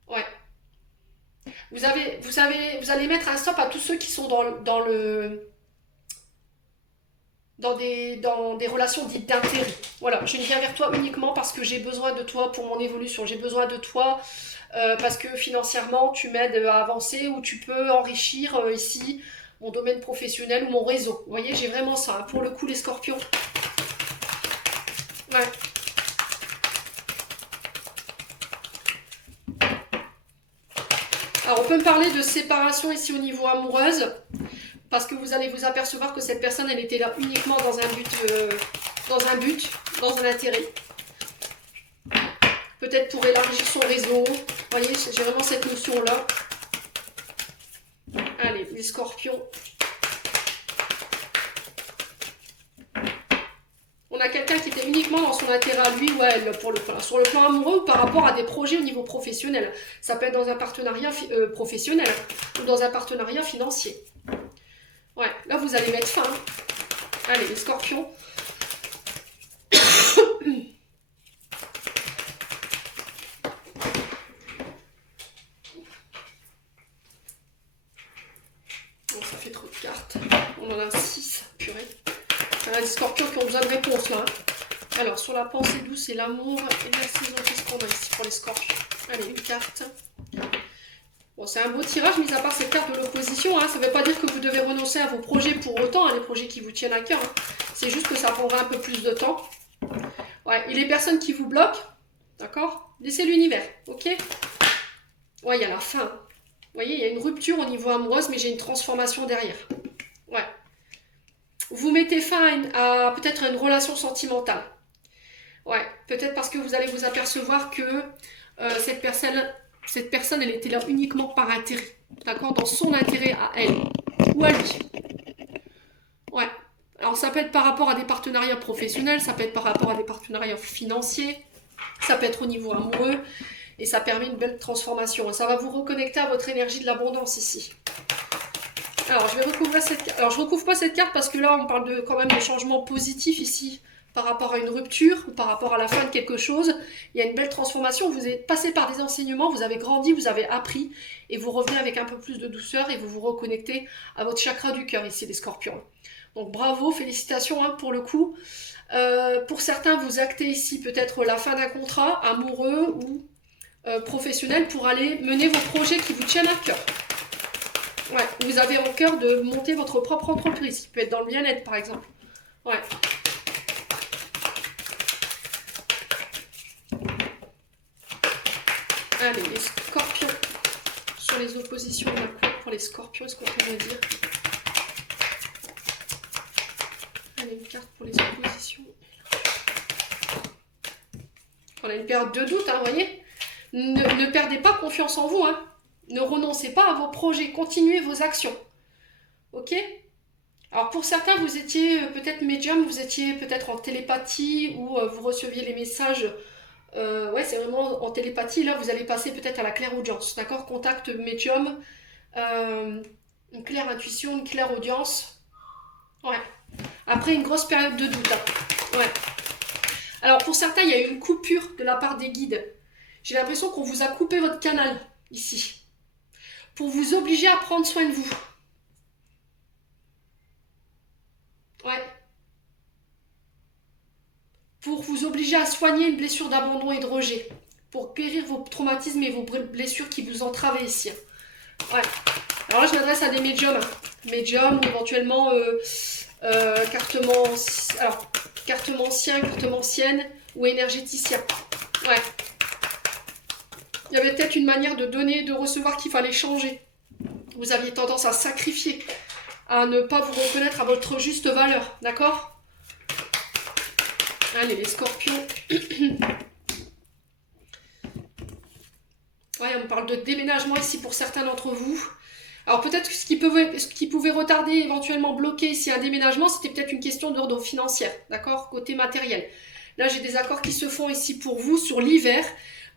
Ouais. Vous allez mettre un stop à tous ceux qui sont dans des relations dites d'intérêt. Voilà, je viens vers toi uniquement parce que j'ai besoin de toi pour mon évolution. J'ai besoin de toi parce que financièrement, tu m'aides à avancer ou tu peux enrichir ici mon domaine professionnel ou mon réseau. Vous voyez, j'ai vraiment ça. Hein. Pour le coup, les scorpions. Ouais. Alors, on peut me parler de séparation ici au niveau amoureuse, parce que vous allez vous apercevoir que cette personne, elle était là uniquement dans un intérêt. Peut-être pour élargir son réseau. Vous voyez, j'ai vraiment cette notion-là. Allez, les scorpions. On a quelqu'un qui était uniquement dans son intérêt à lui ou à elle, sur le plan amoureux ou par rapport à des projets au niveau professionnel. Ça peut être dans un partenariat professionnel ou dans un partenariat financier. Ouais, là vous allez mettre fin. Allez, les scorpions. Bon, ça fait trop de cartes. On en a 6, purée. Les scorpions qui ont besoin de réponse là. Hein. Alors, sur la pensée douce et l'amour et la saison, qu'est-ce qu'on a ici pour les scorpions? Allez, une carte. Bon, c'est un beau tirage, mis à part cette carte de l'opposition. Hein. Ça ne veut pas dire que vous devez renoncer à vos projets pour autant, hein, les projets qui vous tiennent à cœur. Hein. C'est juste que ça prendra un peu plus de temps. Ouais, et les personnes qui vous bloquent, d'accord? Laissez l'univers, ok? Ouais, il y a la fin. Vous voyez, il y a une rupture au niveau amoureuse, mais j'ai une transformation derrière. Ouais. Vous mettez fin à peut-être une relation sentimentale. Ouais, peut-être parce que vous allez vous apercevoir que cette personne, elle était là uniquement par intérêt. D'accord? Dans son intérêt à elle. Ou à lui. Ouais. Alors ça peut être par rapport à des partenariats professionnels, ça peut être par rapport à des partenariats financiers, ça peut être au niveau amoureux, et ça permet une belle transformation. Ça va vous reconnecter à votre énergie de l'abondance ici. Alors je vais recouvrir cette carte. Alors je recouvre pas cette carte parce que là on parle quand même de changement positif ici par rapport à une rupture ou par rapport à la fin de quelque chose. Il y a une belle transformation, vous êtes passé par des enseignements, vous avez grandi, vous avez appris et vous revenez avec un peu plus de douceur et vous vous reconnectez à votre chakra du cœur ici les scorpions. Donc bravo, félicitations hein, pour le coup. Pour certains, vous actez ici peut-être la fin d'un contrat amoureux ou professionnel pour aller mener vos projets qui vous tiennent à cœur. Ouais, vous avez en cœur de monter votre propre entreprise. Il peut être dans le bien-être, par exemple. Ouais. Allez, les scorpions. Sur les oppositions, d'accord. Pour les scorpions, est-ce qu'on peut me dire? Allez, une carte pour les oppositions. On a une période de doute, hein, vous voyez. Ne perdez pas confiance en vous, hein. Ne renoncez pas à vos projets, continuez vos actions. Ok? Alors pour certains, vous étiez peut-être médium, vous étiez peut-être en télépathie ou vous receviez les messages. Ouais, c'est vraiment en télépathie. Là, vous allez passer peut-être à la clairaudience. D'accord? Contact médium, une claire intuition, une claire audience. Ouais. Après une grosse période de doute. Hein. Ouais. Alors pour certains, il y a eu une coupure de la part des guides. J'ai l'impression qu'on vous a coupé votre canal ici. Pour vous obliger à prendre soin de vous. Ouais. Pour vous obliger à soigner une blessure d'abandon et de rejet. Pour guérir vos traumatismes et vos blessures qui vous entravent ici. Ouais. Alors là, je m'adresse à des médiums. Médiums ou éventuellement cartomanciens, cartomanciennes ou énergéticiens. Ouais. Il y avait peut-être une manière de donner et de recevoir qu'il fallait changer. Vous aviez tendance à sacrifier, à ne pas vous reconnaître à votre juste valeur. D'accord? Allez, les scorpions. Ouais, on parle de déménagement ici pour certains d'entre vous. Alors peut-être que ce qui pouvait retarder, éventuellement bloquer ici un déménagement, c'était peut-être une question d'ordre financier, d'accord? Côté matériel. Là, j'ai des accords qui se font ici pour vous sur l'hiver.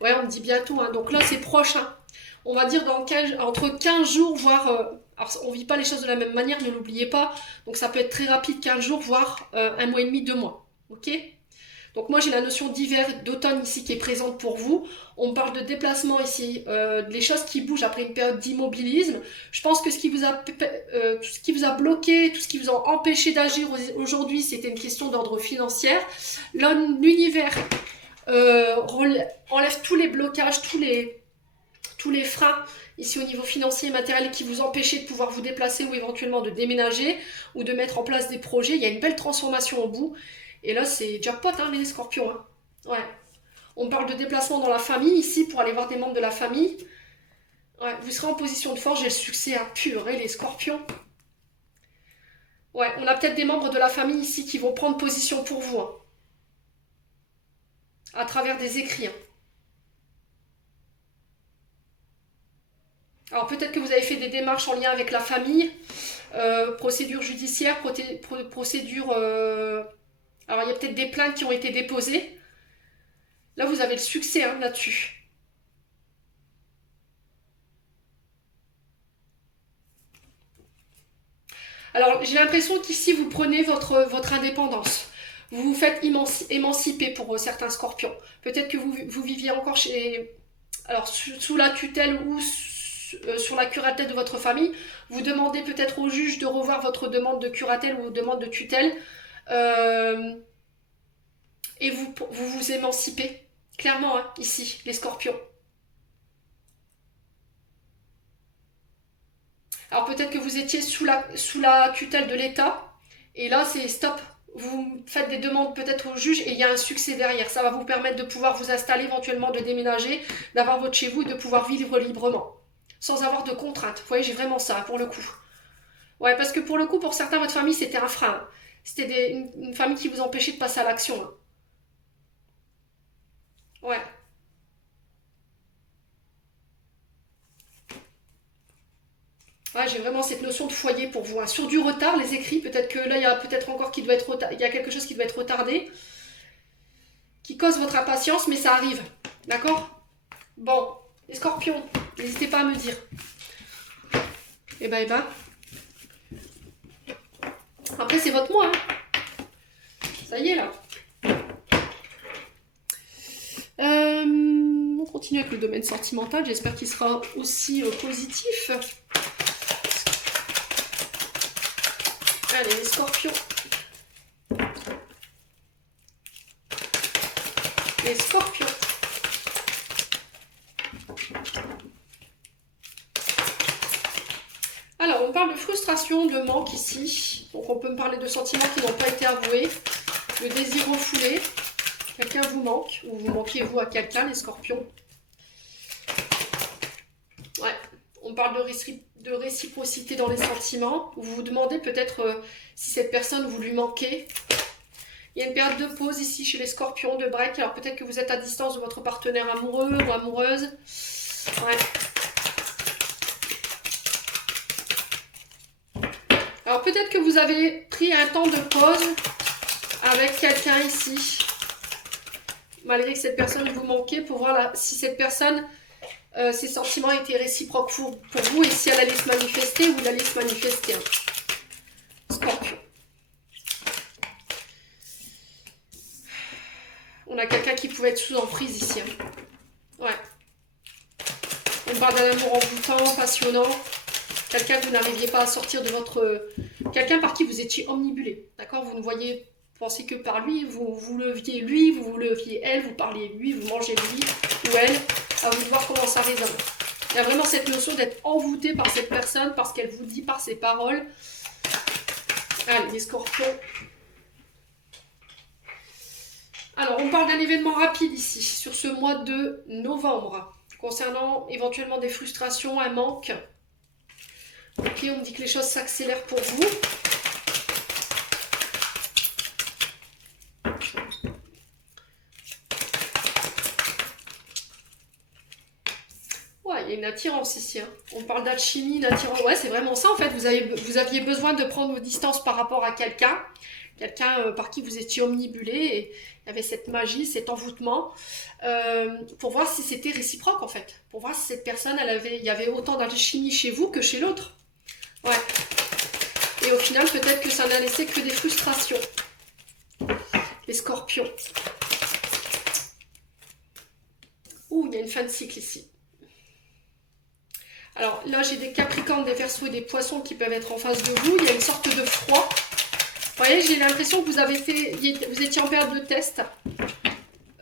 Ouais, on me dit bientôt, hein. Donc là, c'est prochain. On va dire entre 15 jours, voire... alors, on ne vit pas les choses de la même manière, ne l'oubliez pas. Donc ça peut être très rapide, 15 jours, voire 1 mois et demi, 2 mois. Ok? Donc moi j'ai la notion d'hiver, d'automne ici qui est présente pour vous. On parle de déplacement ici, des choses qui bougent après une période d'immobilisme. Je pense que tout ce qui vous a bloqué, tout ce qui vous a empêché d'agir aujourd'hui, c'était une question d'ordre financier. L'univers enlève tous les blocages, tous les freins ici au niveau financier et matériel qui vous empêchaient de pouvoir vous déplacer ou éventuellement de déménager ou de mettre en place des projets. Il y a une belle transformation au bout. Et là, c'est jackpot, hein, les scorpions. Hein. Ouais. On parle de déplacement dans la famille, ici, pour aller voir des membres de la famille. Ouais, vous serez en position de force, j'ai le succès hein, pur, les scorpions. Ouais, on a peut-être des membres de la famille ici qui vont prendre position pour vous. Hein, à travers des écrits. Hein. Alors peut-être que vous avez fait des démarches en lien avec la famille, procédure judiciaire, procédure... alors il y a peut-être des plaintes qui ont été déposées. Là, vous avez le succès hein, là-dessus. Alors, j'ai l'impression qu'ici, vous prenez votre indépendance. Vous vous faites émanciper pour certains scorpions. Peut-être que vous viviez encore sous la tutelle ou sur la curatelle de votre famille. Vous demandez peut-être au juge de revoir votre demande de curatelle ou demande de tutelle. Et vous émancipez. Clairement, hein, ici, les scorpions. Alors peut-être que vous étiez sous la tutelle de l'État, et là c'est stop. Vous faites des demandes peut-être au juge et il y a un succès derrière. Ça va vous permettre de pouvoir vous installer éventuellement, de déménager, d'avoir votre chez vous et de pouvoir vivre librement. Sans avoir de contraintes. Vous voyez, j'ai vraiment ça pour le coup. Ouais, parce que pour le coup, pour certains, votre famille, c'était un frein. C'était une famille qui vous empêchait de passer à l'action. Hein. Ouais. Ouais, j'ai vraiment cette notion de foyer pour vous. Hein. Sur du retard, les écrits, peut-être que là, il y a peut-être encore il y a quelque chose qui doit être retardé, qui cause votre impatience, mais ça arrive. D'accord? Bon, les scorpions, n'hésitez pas à me dire. Eh ben, eh ben. Après, c'est votre mois. Hein. Ça y est, là. On continue avec le domaine sentimental. J'espère qu'il sera aussi positif. Allez, les scorpions. Les scorpions. Alors, on parle de frustration, de manque ici. Donc, on peut me parler de sentiments qui n'ont pas été avoués. Le désir refoulé. Quelqu'un vous manque. Ou vous manquez vous à quelqu'un, les scorpions. Ouais. On parle de réciprocité dans les sentiments. Vous vous demandez peut-être si cette personne vous lui manquez. Il y a une période de pause ici chez les scorpions, de break. Alors peut-être que vous êtes à distance de votre partenaire amoureux ou amoureuse. Ouais. Alors peut-être que vous avez pris un temps de pause avec quelqu'un ici. Malgré que cette personne vous manquait, pour voir si cette personne... ses sentiments étaient réciproques pour vous et si elle allait se manifester ou il allait se manifester. Scorpion. On a quelqu'un qui pouvait être sous emprise ici. Hein. Ouais. On parle d'un amour envoûtant, passionnant. Quelqu'un que vous n'arriviez pas à sortir de votre... Quelqu'un par qui vous étiez omnibulé. D'accord? Vous ne voyez, pensez que par lui. Vous leviez lui, vous leviez elle, vous parliez lui, vous mangez lui ou elle. À vous de voir comment ça résonne. Il y a vraiment cette notion d'être envoûté par cette personne, par ce qu'elle vous dit, par ses paroles. Allez, les scorpions. Alors, on parle d'un événement rapide ici, sur ce mois de novembre, concernant éventuellement des frustrations, un manque. Ok, on me dit que les choses s'accélèrent pour vous. Ouais, il y a une attirance ici. Hein. On parle d'alchimie, d'attirance. Ouais, c'est vraiment ça en fait. Vous aviez besoin de prendre vos distances par rapport à quelqu'un. Quelqu'un par qui vous étiez omnibulé. Et il y avait cette magie, cet envoûtement. Pour voir si c'était réciproque en fait. Pour voir si cette personne, il y avait autant d'alchimie chez vous que chez l'autre. Ouais. Et au final, peut-être que ça n'a laissé que des frustrations. Les scorpions. Ouh, il y a une fin de cycle ici. Alors là, j'ai des capricornes, des verseaux et des poissons qui peuvent être en face de vous. Il y a une sorte de froid. Vous voyez, j'ai l'impression que vous étiez en période de test.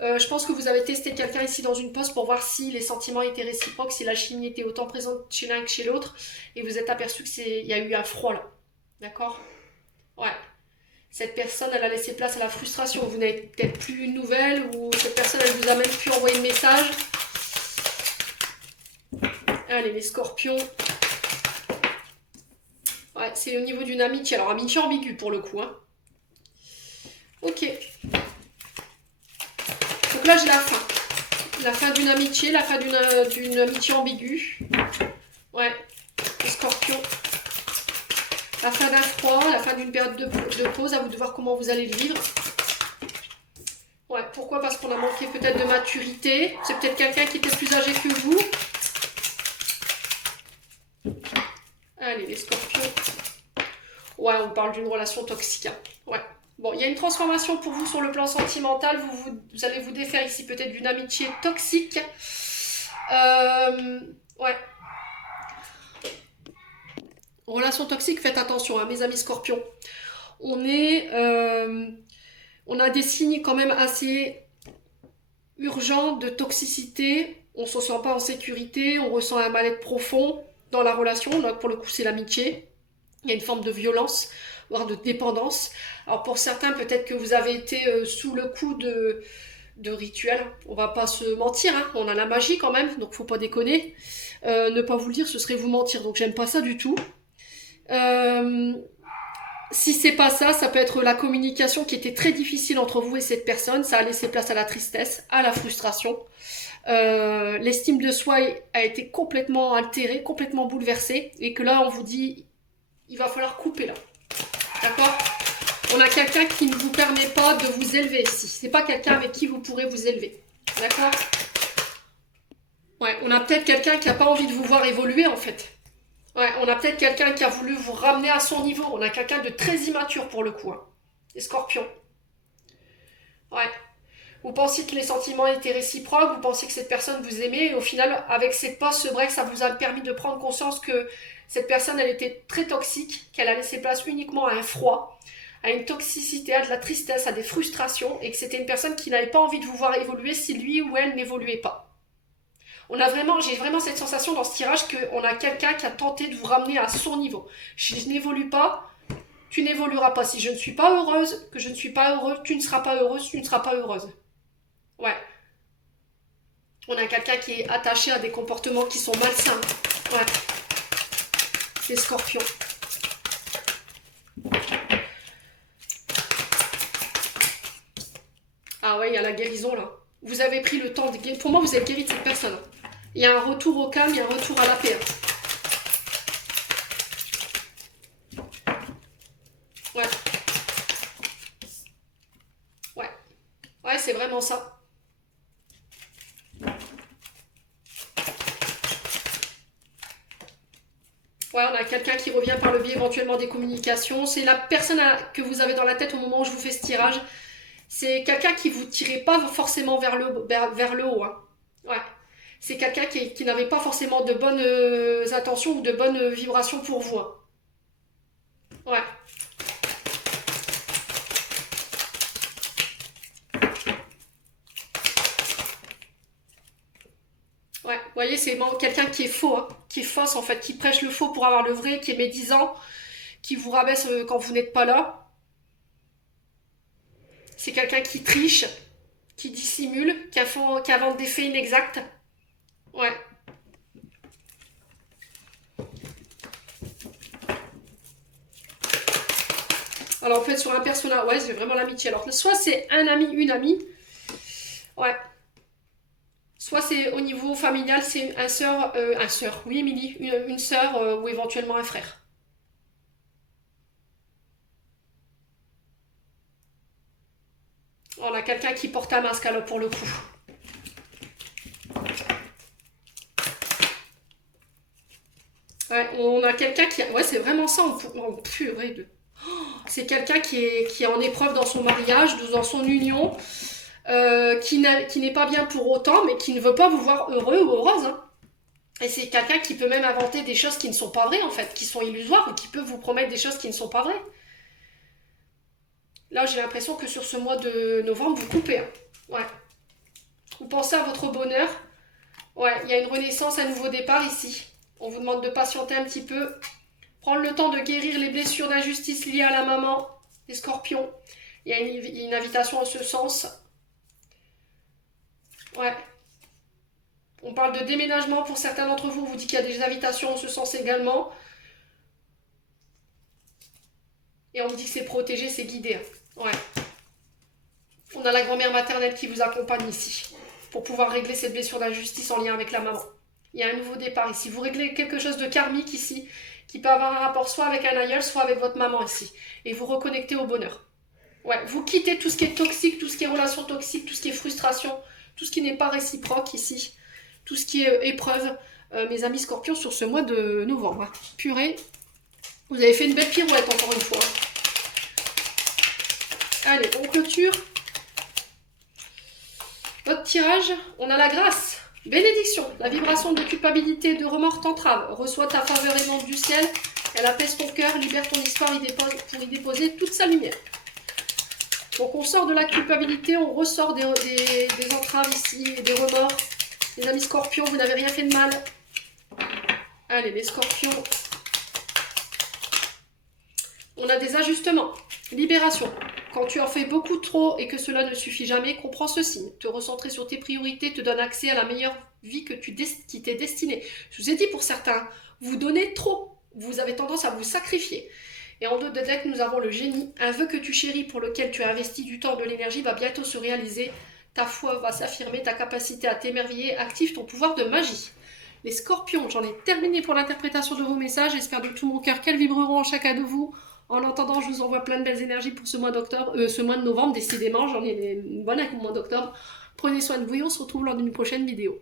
Je pense que vous avez testé quelqu'un ici dans une pause pour voir si les sentiments étaient réciproques, si la chimie était autant présente chez l'un que chez l'autre. Et vous êtes aperçu qu'il y a eu un froid là. D'accord? Ouais. Cette personne, elle a laissé place à la frustration. Vous n'avez peut-être plus une nouvelle ou cette personne, elle vous a même plus envoyé de message. Allez, les scorpions. Ouais, c'est au niveau d'une amitié. Alors, amitié ambiguë pour le coup. Hein. Ok. Donc là, j'ai la fin. La fin d'une amitié, la fin d'une amitié ambiguë. Ouais, les scorpions. La fin d'un froid, la fin d'une période de pause. À vous de voir comment vous allez le vivre. Ouais, pourquoi? Parce qu'on a manqué peut-être de maturité. C'est peut-être quelqu'un qui était plus âgé que vous. Allez, les scorpions. Ouais, on parle d'une relation toxique. Hein. Ouais. Bon, il y a une transformation pour vous sur le plan sentimental. Vous allez vous défaire ici peut-être d'une amitié toxique. Ouais. Relation toxique, faites attention, hein, mes amis scorpions. On a des signes quand même assez urgents de toxicité. On ne se sent pas en sécurité. On ressent un mal-être profond dans la relation. Là, pour le coup, c'est l'amitié. Il y a une forme de violence, voire de dépendance. Alors pour certains, peut-être que vous avez été sous le coup de rituels. On va pas se mentir, hein. On a la magie quand même, donc faut pas déconner. Ne pas vous le dire, ce serait vous mentir, donc j'aime pas ça du tout. Si c'est pas ça, ça peut être la communication qui était très difficile entre vous et cette personne. Ça a laissé place à la tristesse, à la frustration. L'estime de soi a été complètement altérée, complètement bouleversée, et que là on vous dit il va falloir couper là. D'accord? On a quelqu'un qui ne vous permet pas de vous élever ici. C'est pas quelqu'un avec qui vous pourrez vous élever. D'accord? Ouais, on a peut-être quelqu'un qui n'a pas envie de vous voir évoluer en fait. Ouais, on a peut-être quelqu'un qui a voulu vous ramener à son niveau. On a quelqu'un de très immature pour le coup. Hein. Les scorpions. Ouais. Vous pensiez que les sentiments étaient réciproques, vous pensiez que cette personne vous aimait, et au final, avec cette pause, ce break, ça vous a permis de prendre conscience que cette personne, elle était très toxique, qu'elle a laissé place uniquement à un froid, à une toxicité, à de la tristesse, à des frustrations, et que c'était une personne qui n'avait pas envie de vous voir évoluer si lui ou elle n'évoluait pas. J'ai vraiment cette sensation dans ce tirage qu'on a quelqu'un qui a tenté de vous ramener à son niveau. Je n'évolue pas, tu n'évolueras pas. Si je ne suis pas heureuse, que je ne suis pas heureux, tu ne seras pas heureuse, tu ne seras pas heureuse. Ouais. On a quelqu'un qui est attaché à des comportements qui sont malsains. Ouais. Les scorpions. Ah ouais, il y a la guérison là. Vous avez pris le temps de guérir. Pour moi, vous êtes guéri de cette personne. Il y a un retour au calme, il y a un retour à la paix. Ouais. Ouais. Ouais, c'est vraiment ça. Ouais, on a quelqu'un qui revient par le biais éventuellement des communications. C'est la personne que vous avez dans la tête au moment où je vous fais ce tirage. C'est quelqu'un qui vous tirait pas forcément vers le haut. Hein. Ouais. C'est quelqu'un qui n'avait pas forcément de bonnes intentions ou de bonnes vibrations pour vous. Hein. Ouais. Ouais, vous voyez, c'est quelqu'un qui est faux, hein, qui est fausse en fait, qui prêche le faux pour avoir le vrai, qui est médisant, qui vous rabaisse quand vous n'êtes pas là. C'est quelqu'un qui triche, qui dissimule, qui invente des faits inexacts. Ouais. Alors en fait, sur un personnage, ouais, c'est vraiment l'amitié. Alors soit c'est un ami, une amie, ouais. Soit c'est au niveau familial, c'est un sœur, oui Émilie, une sœur ou éventuellement un frère. On a quelqu'un qui porte un masque alors pour le coup. Ouais, on a quelqu'un qui... Ouais, c'est vraiment ça, purée de... C'est quelqu'un qui est en épreuve dans son mariage, dans son union, qui n'est pas bien pour autant, mais qui ne veut pas vous voir heureux ou heureuse. Hein. Et c'est quelqu'un qui peut même inventer des choses qui ne sont pas vraies, en fait, qui sont illusoires, ou qui peut vous promettre des choses qui ne sont pas vraies. Là, j'ai l'impression que sur ce mois de novembre, vous coupez. Hein. Ouais. Vous pensez à votre bonheur. Ouais, il y a une renaissance, un nouveau départ ici. On vous demande de patienter un petit peu. Prendre le temps de guérir les blessures d'injustice liées à la maman, les scorpions. Il y a une invitation en ce sens. Ouais. On parle de déménagement pour certains d'entre vous. On vous dit qu'il y a des invitations en ce sens également. Et on vous dit que c'est protégé, c'est guidé. Ouais. On a la grand-mère maternelle qui vous accompagne ici. Pour pouvoir régler cette blessure d'injustice en lien avec la maman. Il y a un nouveau départ ici. Vous réglez quelque chose de karmique ici, qui peut avoir un rapport soit avec un aïeul, soit avec votre maman ici. Et vous reconnectez au bonheur. Ouais, vous quittez tout ce qui est toxique, tout ce qui est relation toxique, tout ce qui est frustration, tout ce qui n'est pas réciproque ici, tout ce qui est épreuve, mes amis scorpions, sur ce mois de novembre. Hein. Purée, vous avez fait une belle pirouette encore une fois. Allez, on clôture. Votre tirage, on a la grâce. Bénédiction, la vibration de culpabilité et de remords t'entrave. Reçois ta faveur aimante du ciel. Elle apaise ton cœur, libère ton histoire pour y déposer toute sa lumière. Donc on sort de la culpabilité, on ressort des entraves ici, des remords. Les amis scorpions, vous n'avez rien fait de mal. Allez, les scorpions. On a des ajustements. Libération. Quand tu en fais beaucoup trop et que cela ne suffit jamais, comprends ceci. Te recentrer sur tes priorités te donne accès à la meilleure vie qui t'est destinée. Je vous ai dit pour certains, vous donnez trop. Vous avez tendance à vous sacrifier. Et en dos de deck, nous avons le génie. Un vœu que tu chéris pour lequel tu as investi du temps, de l'énergie, va bientôt se réaliser. Ta foi va s'affirmer, ta capacité à t'émerveiller active ton pouvoir de magie. Les scorpions, j'en ai terminé pour l'interprétation de vos messages. J'espère de tout mon cœur qu'elles vibreront en chacun de vous. En attendant, je vous envoie plein de belles énergies pour ce mois d'octobre, ce mois de novembre, décidément, j'en ai une bonne avec le mois d'octobre. Prenez soin de vous et on se retrouve lors d'une prochaine vidéo.